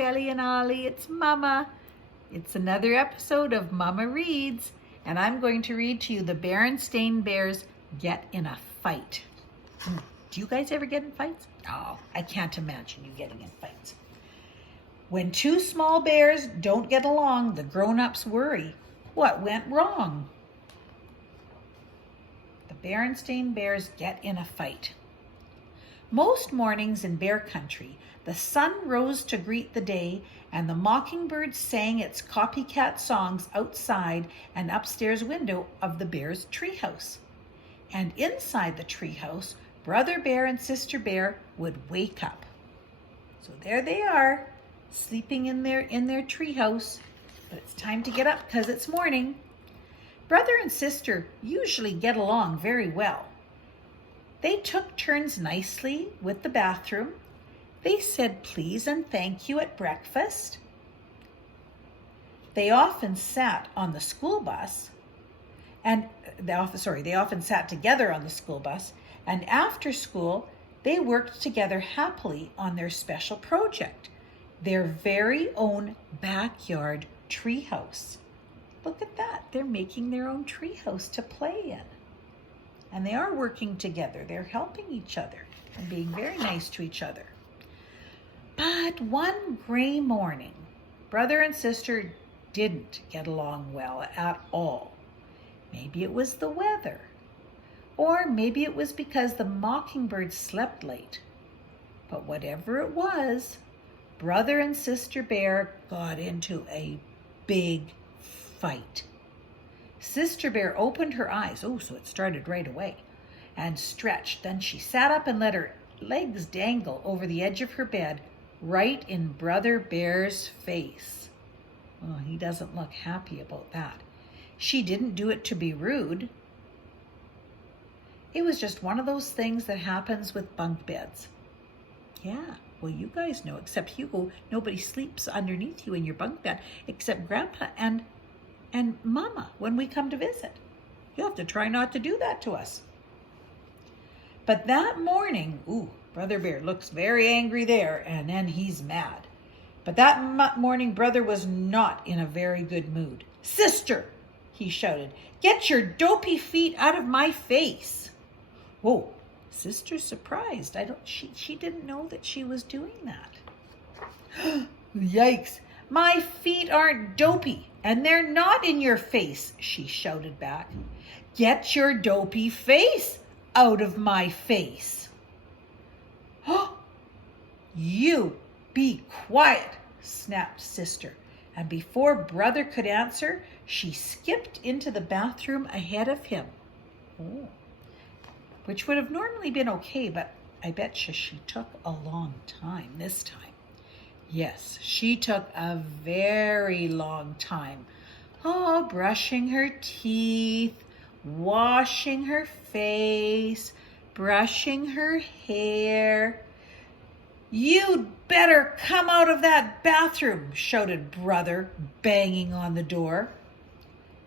Ellie and Ollie, it's Mama. It's another episode of Mama Reads, and I'm going to read to you the Bernstein Bears Get in a Fight. Do you guys ever get in fights? Oh, I can't imagine you getting in fights. When two small bears don't get along, the grown-ups worry. What went wrong? The Bernstein Bears Get in a Fight. Most mornings in bear country, the sun rose to greet the day, and the mockingbird sang its copycat songs outside an upstairs window of the bear's treehouse. And inside the treehouse, Brother Bear and Sister Bear would wake up. So there they are, sleeping in their treehouse, but it's time to get up because it's morning. Brother and sister usually get along very well. They took turns nicely with the bathroom. They said please and thank you at breakfast. They often sat on the school bus, and they often sat together on the school bus, and after school, they worked together happily on their special project, their very own backyard treehouse. Look at that. They're making their own treehouse to play in. And they are working together. They're helping each other and being very nice to each other. But one gray morning, brother and sister didn't get along well at all. Maybe it was the weather, or maybe it was because the mockingbird slept late. But whatever it was, Brother and Sister Bear got into a big fight. Sister Bear opened her eyes, so it started right away, and stretched. Then she sat up and let her legs dangle over the edge of her bed, right in Brother Bear's face. Oh, he doesn't look happy about that. She didn't do it to be rude. It was just one of those things that happens with bunk beds. Yeah, well, you guys know, except Hugo, nobody sleeps underneath you in your bunk bed except Grandpa and Mama when we come to visit. You'll have to try not to do that to us. But that morning, Brother Bear looks very angry there, and then he's mad. But that morning, Brother was not in a very good mood. "Sister," he shouted, "get your dopey feet out of my face." Whoa, Sister's surprised. She didn't know that she was doing that. Yikes, my feet aren't dopey, and they're not in your face, she shouted back. Get your dopey face out of my face. You be quiet, snapped Sister, and before Brother could answer, she skipped into the bathroom ahead of him. Which would have normally been okay, but I bet she took a long time this time. Yes, she took a very long time. Brushing her teeth, washing her face, brushing her hair. "You'd better come out of that bathroom," shouted Brother, banging on the door.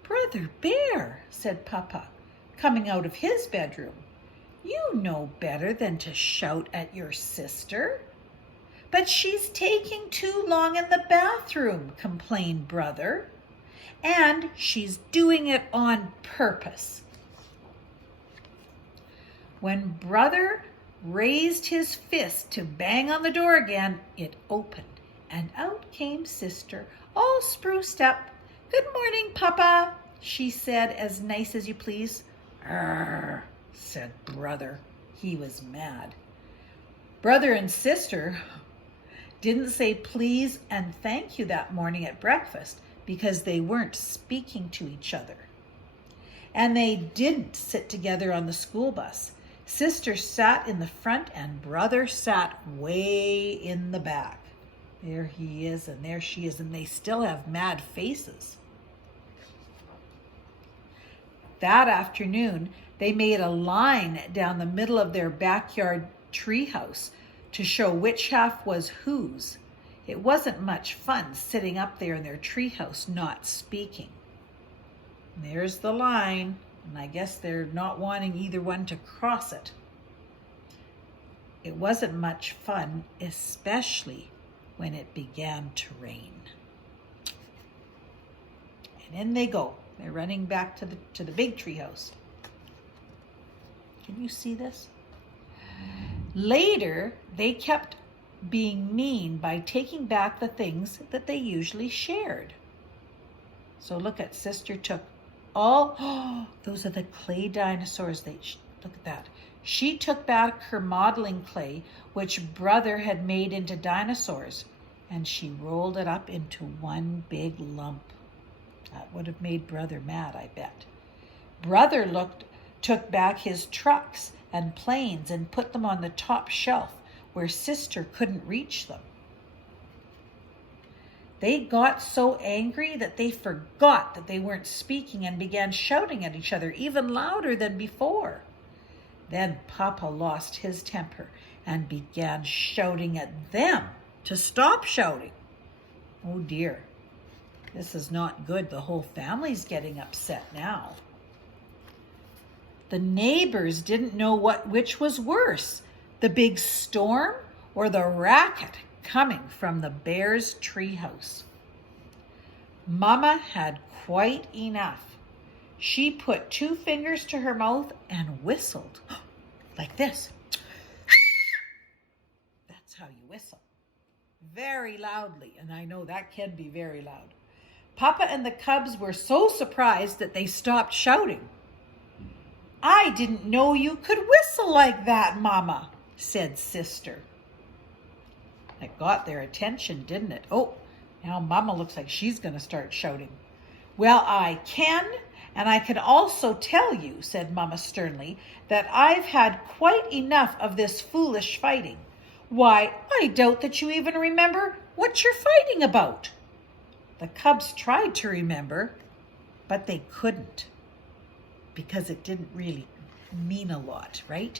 "Brother Bear," said Papa, coming out of his bedroom, "you know better than to shout at your sister." "But she's taking too long in the bathroom," complained Brother. "And she's doing it on purpose." When Brother raised his fist to bang on the door again, it opened, and out came Sister, all spruced up. "Good morning, Papa," she said, as nice as you please. "Arr," said Brother. He was mad. Brother and Sister didn't say please and thank you that morning at breakfast because they weren't speaking to each other. And they didn't sit together on the school bus. Sister sat in the front and Brother sat way in the back. There he is and there she is, and they still have mad faces. That afternoon, they made a line down the middle of their backyard treehouse to show which half was whose. It wasn't much fun sitting up there in their treehouse not speaking. There's the line, and I guess they're not wanting either one to cross it. It wasn't much fun, especially when it began to rain. And in they go. They're running back to the big tree house. Can you see this? Later, they kept being mean by taking back the things that they usually shared. So look at Sister took all, those are the clay dinosaurs. Look at that. She took back her modeling clay, which Brother had made into dinosaurs, and she rolled it up into one big lump. That would have made Brother mad, I bet. Brother took back his trucks and planes and put them on the top shelf where Sister couldn't reach them. They got so angry that they forgot that they weren't speaking and began shouting at each other even louder than before. Then Papa lost his temper and began shouting at them to stop shouting. Oh dear, this is not good. The whole family's getting upset now. The neighbors didn't know which was worse, the big storm or the racket coming from the bear's treehouse. Mama had quite enough. She put 2 fingers to her mouth and whistled like this. That's how you whistle. Very loudly, and I know that can be very loud. Papa and the cubs were so surprised that they stopped shouting. "I didn't know you could whistle like that, Mama," said Sister. It got their attention, didn't it? Oh, now Mama looks like she's going to start shouting. "Well, I can, and I can also tell you," said Mama sternly, "that I've had quite enough of this foolish fighting. Why, I doubt that you even remember what you're fighting about." The cubs tried to remember, but they couldn't, because it didn't really mean a lot, right?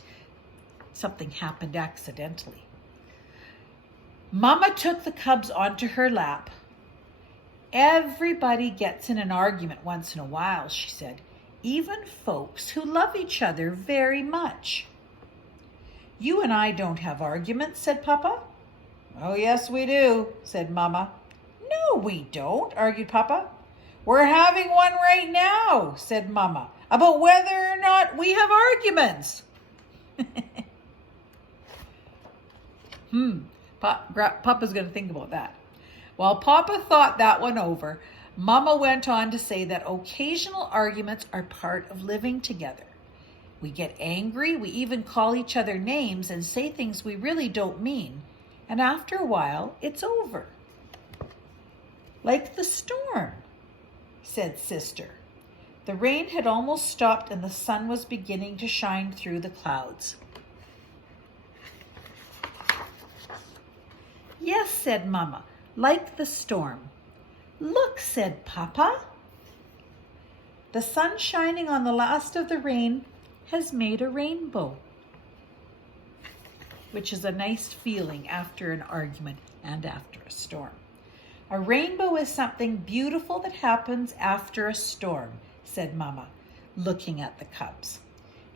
Something happened accidentally. Mama took the cubs onto her lap. "Everybody gets in an argument once in a while," she said, "even folks who love each other very much." "You and I don't have arguments," said Papa. "Oh, yes, we do," said Mama. "No, we don't," argued Papa. "We're having one right now," said Mama, "about whether or not we have arguments." Papa's going to think about that. While Papa thought that one over, Mama went on to say that occasional arguments are part of living together. We get angry, we even call each other names and say things we really don't mean, and after a while, it's over. "Like the storm," said Sister. The rain had almost stopped and the sun was beginning to shine through the clouds. "Yes," said Mama, "like the storm." "Look," said Papa. "The sun shining on the last of the rain has made a rainbow," which is a nice feeling after an argument and after a storm. "A rainbow is something beautiful that happens after a storm," said Mama, looking at the cubs.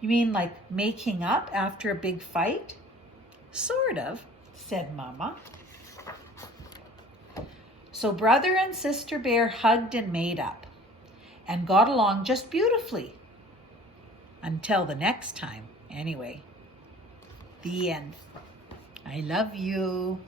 "You mean like making up after a big fight?" "Sort of," said Mama. So Brother and Sister Bear hugged and made up and got along just beautifully. Until the next time, anyway. The end. I love you.